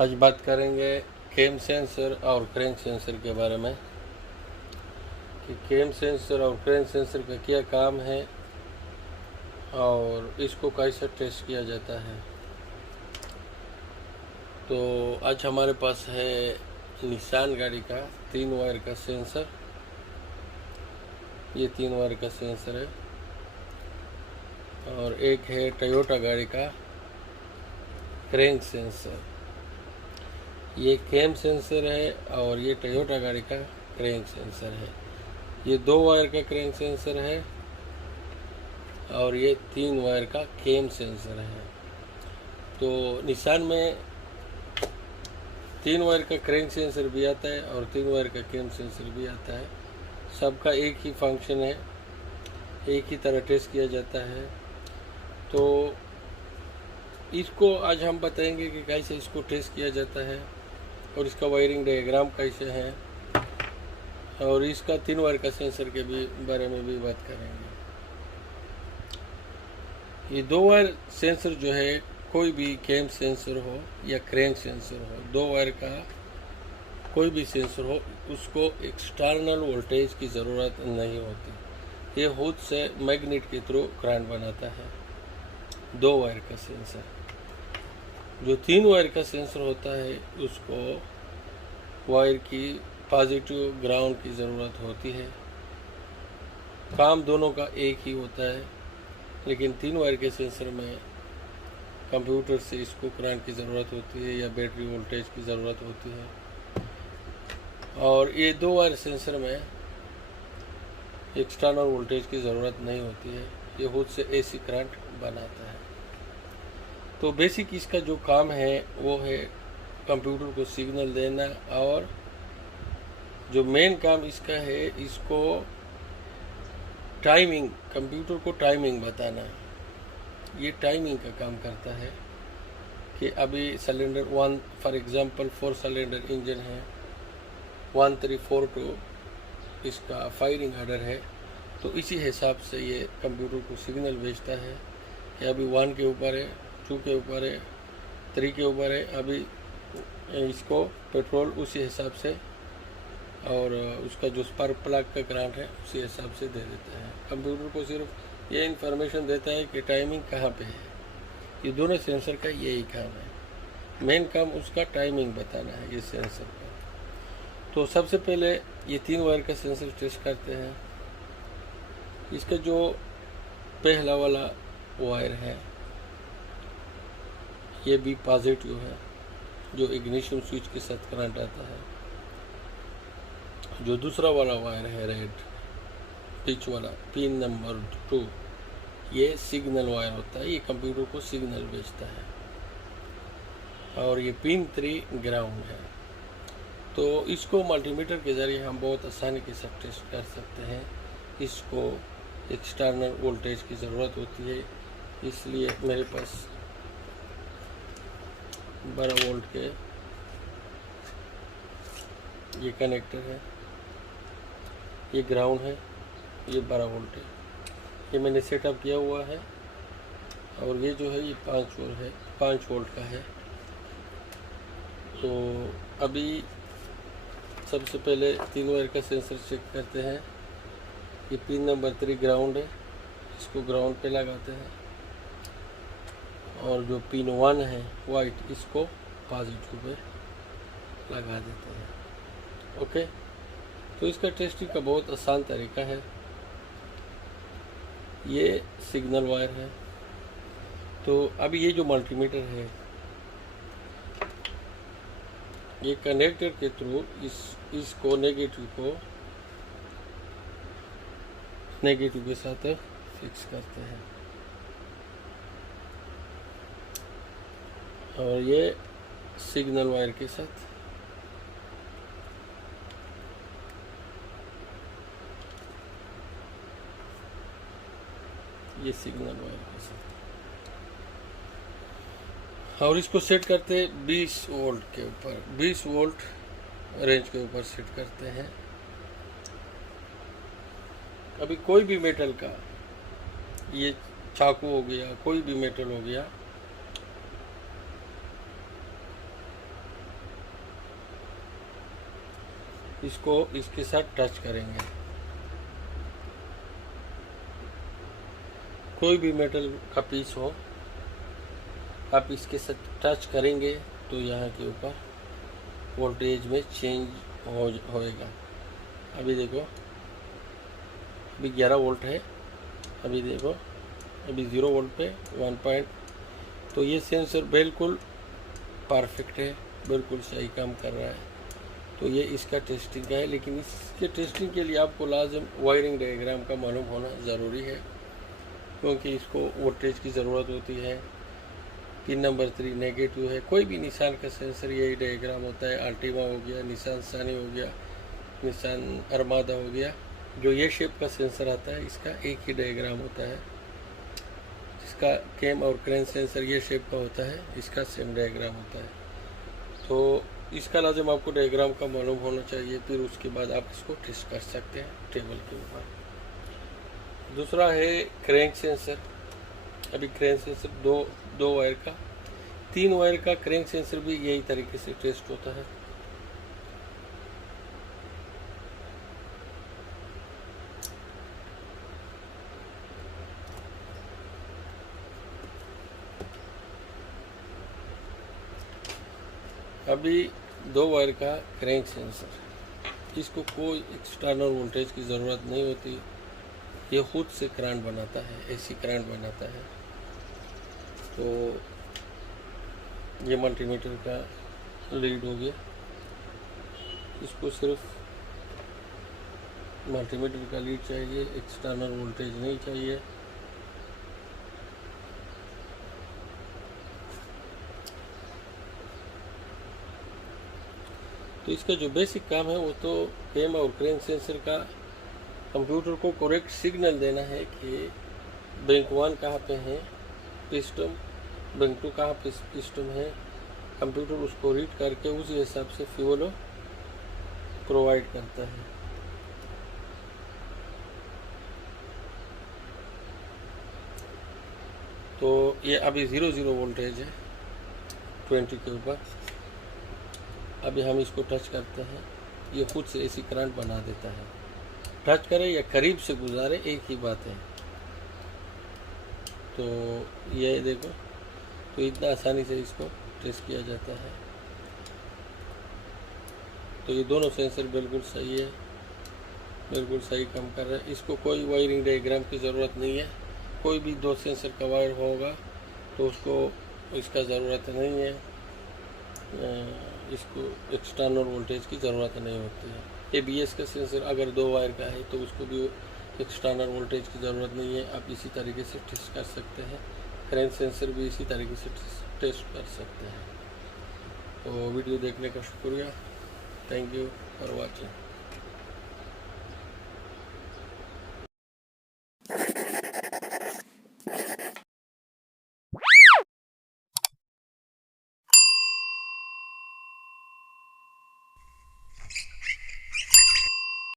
आज बात करेंगे कैम सेंसर और क्रैंक सेंसर के बारे में कि कैम सेंसर और क्रैंक सेंसर का क्या काम है और इसको कैसे टेस्ट किया जाता है। तो आज हमारे पास है निसान गाड़ी का 3 वायर का सेंसर। ये 3 वायर का सेंसर है और एक है टोयोटा गाड़ी का क्रैंक सेंसर। ये कैम सेंसर है और ये टोयोटा गाड़ी का क्रैंक सेंसर है। ये 2 वायर का क्रैंक सेंसर है और ये 3 वायर का कैम सेंसर है। तो निसान में 3 वायर का क्रैंक सेंसर भी आता है और 3 वायर का कैम सेंसर भी आता है। सबका एक ही फंक्शन है, एक ही तरह टेस्ट किया जाता है। तो इसको आज हम बताएंगे कि कैसे इसको टेस्ट किया जाता है और इसका वायरिंग डायग्राम कैसे है और इसका 3 वायर का सेंसर के भी बारे में भी बात करेंगे। ये 2 वायर सेंसर जो है, कोई भी कैम सेंसर हो या क्रैंक सेंसर हो, 2 वायर का कोई भी सेंसर हो, उसको एक्सटर्नल वोल्टेज की ज़रूरत नहीं होती। ये खुद से मैग्नेट के थ्रू करंट बनाता है। 2 वायर का सेंसर। जो 3 वायर का सेंसर होता है उसको वायर की पॉजिटिव ग्राउंड की ज़रूरत होती है। काम दोनों का एक ही होता है, लेकिन 3 वायर के सेंसर में कंप्यूटर से इसको करंट की ज़रूरत होती है या बैटरी वोल्टेज की ज़रूरत होती है। और ये 2 वायर सेंसर में एक्सटर्नल वोल्टेज की ज़रूरत नहीं होती है, ये खुद से एसी करंट बनाता है। तो बेसिक इसका जो काम है वो है कंप्यूटर को सिग्नल देना, और जो मेन काम इसका है, इसको टाइमिंग, कंप्यूटर को टाइमिंग बताना। ये टाइमिंग का काम करता है कि अभी cylinder 1 for example 4 cylinder engine है, 1342 इसका फायरिंग ऑर्डर है। तो इसी हिसाब से ये कंप्यूटर को सिग्नल भेजता है कि अभी 1 के ऊपर है, 2 के ऊपर है, 3 के ऊपर है। अभी इसको पेट्रोल उसी हिसाब से और उसका जो स्पार्क प्लग का करंट है उसी हिसाब से दे देता है। कंप्यूटर को सिर्फ ये इन्फॉर्मेशन देता है कि टाइमिंग कहाँ पे है। ये दोनों सेंसर का यही काम है, मेन काम उसका टाइमिंग बताना है ये सेंसर का। तो सबसे पहले ये 3 वायर का सेंसर टेस्ट करते हैं। इसका जो पहला वाला वायर है ये भी पॉजिटिव है, जो इग्निशन स्विच के साथ करंट आता है। जो दूसरा वाला वायर है रेड पिच वाला, पिन नंबर 2, ये सिग्नल वायर होता है, ये कंप्यूटर को सिग्नल भेजता है। और ये पिन 3 ग्राउंड है। तो इसको मल्टीमीटर के ज़रिए हम बहुत आसानी के साथ टेस्ट कर सकते हैं। इसको एक्सटर्नल वोल्टेज की ज़रूरत होती है, इसलिए मेरे पास 12 वोल्ट के ये कनेक्टर है, ये ग्राउंड है, ये 12 वोल्ट है, ये मैंने सेटअप किया हुआ है। और ये जो है ये 5 वोल्ट है, 5 वोल्ट का है। तो अभी सबसे पहले 3 वायर का सेंसर चेक करते हैं। ये पिन नंबर 3 ग्राउंड है, इसको ग्राउंड पे लगाते हैं। और जो पिन 1 है वाइट, इसको पॉजिटिव पे लगा देते हैं। ओके, तो इसका टेस्टिंग का बहुत आसान तरीका है। ये सिग्नल वायर है। तो अब ये जो मल्टीमीटर है, ये कनेक्टर के थ्रू इसको नेगेटिव के साथ फिक्स करते हैं। और ये सिग्नल वायर के साथ ये सिग्नल वायर के साथ, और इसको सेट करते हैं 20 वोल्ट के ऊपर, 20 वोल्ट रेंज के ऊपर सेट करते हैं। अभी कोई भी मेटल का, ये चाकू हो गया, कोई भी मेटल हो गया, इसको इसके साथ टच करेंगे। कोई भी मेटल का पीस हो, आप इसके साथ टच करेंगे तो यहाँ के ऊपर वोल्टेज में चेंज होएगा। अभी देखो, अभी 11 वोल्ट है, अभी देखो अभी 0 वोल्ट पे 1 पॉइंट। तो ये सेंसर बिल्कुल परफेक्ट है, बिल्कुल सही काम कर रहा है। तो ये इसका टेस्टिंग का है, लेकिन इसके टेस्टिंग के लिए आपको लाजम वायरिंग डायग्राम का मालूम होना ज़रूरी है, क्योंकि इसको वोल्टेज की ज़रूरत होती है। पिन नंबर 3 नेगेटिव है। कोई भी निशान का सेंसर यही डायग्राम होता है। अल्टीमा हो गया, निशान सानी हो गया, निशान अरमादा हो गया, जो ये शेप का सेंसर आता है इसका एक ही डायग्राम होता है। जिसका कैम और क्रेन सेंसर ये शेप का होता है, इसका सेम डायग्राम होता है। तो इसका लाजम आपको डायग्राम का मालूम होना चाहिए, फिर उसके बाद आप इसको टेस्ट कर सकते हैं टेबल के ऊपर। दूसरा है क्रैंक सेंसर। अभी क्रैंक सेंसर दो वायर का, 3 वायर का क्रैंक सेंसर भी यही तरीके से टेस्ट होता है। अभी 2 वायर का क्रैंक सेंसर, इसको कोई एक्सटर्नल वोल्टेज की ज़रूरत नहीं होती, ये खुद से करंट बनाता है, एसी करंट बनाता है। तो ये मल्टीमीटर का लीड हो गया, इसको सिर्फ मल्टीमीटर का लीड चाहिए, एक्सटर्नल वोल्टेज नहीं चाहिए। तो इसका जो बेसिक काम है वो तो कैम और क्रैंक सेंसर का कंप्यूटर को करेक्ट सिग्नल देना है कि बैंक 1 कहाँ पे है पिस्टन, बैंक 2 कहाँ पे पिस्टन है। कंप्यूटर उसको रीड करके उसी हिसाब से फ्यूल प्रोवाइड करता है। तो ये अभी 0 वोल्टेज है 20 के ऊपर। अभी हम इसको टच करते हैं, ये खुद से एसी करंट बना देता है। टच करें या करीब से गुजारे एक ही बात है। तो ये देखो, तो इतना आसानी से इसको टेस्ट किया जाता है। तो ये दोनों सेंसर बिल्कुल सही है, बिल्कुल सही काम कर रहा है। इसको कोई वायरिंग डायग्राम की ज़रूरत नहीं है। कोई भी 2 सेंसर का वायर होगा तो उसको इसका ज़रूरत नहीं है, इसको एक्सटर्नल वोल्टेज की ज़रूरत नहीं होती है। ABS का सेंसर अगर 2 वायर का है तो उसको भी एक्सटर्नल वोल्टेज की ज़रूरत नहीं है, आप इसी तरीके से टेस्ट कर सकते हैं। क्रैंक सेंसर भी इसी तरीके से टेस्ट कर सकते हैं। तो वीडियो देखने का शुक्रिया। Thank you for watching.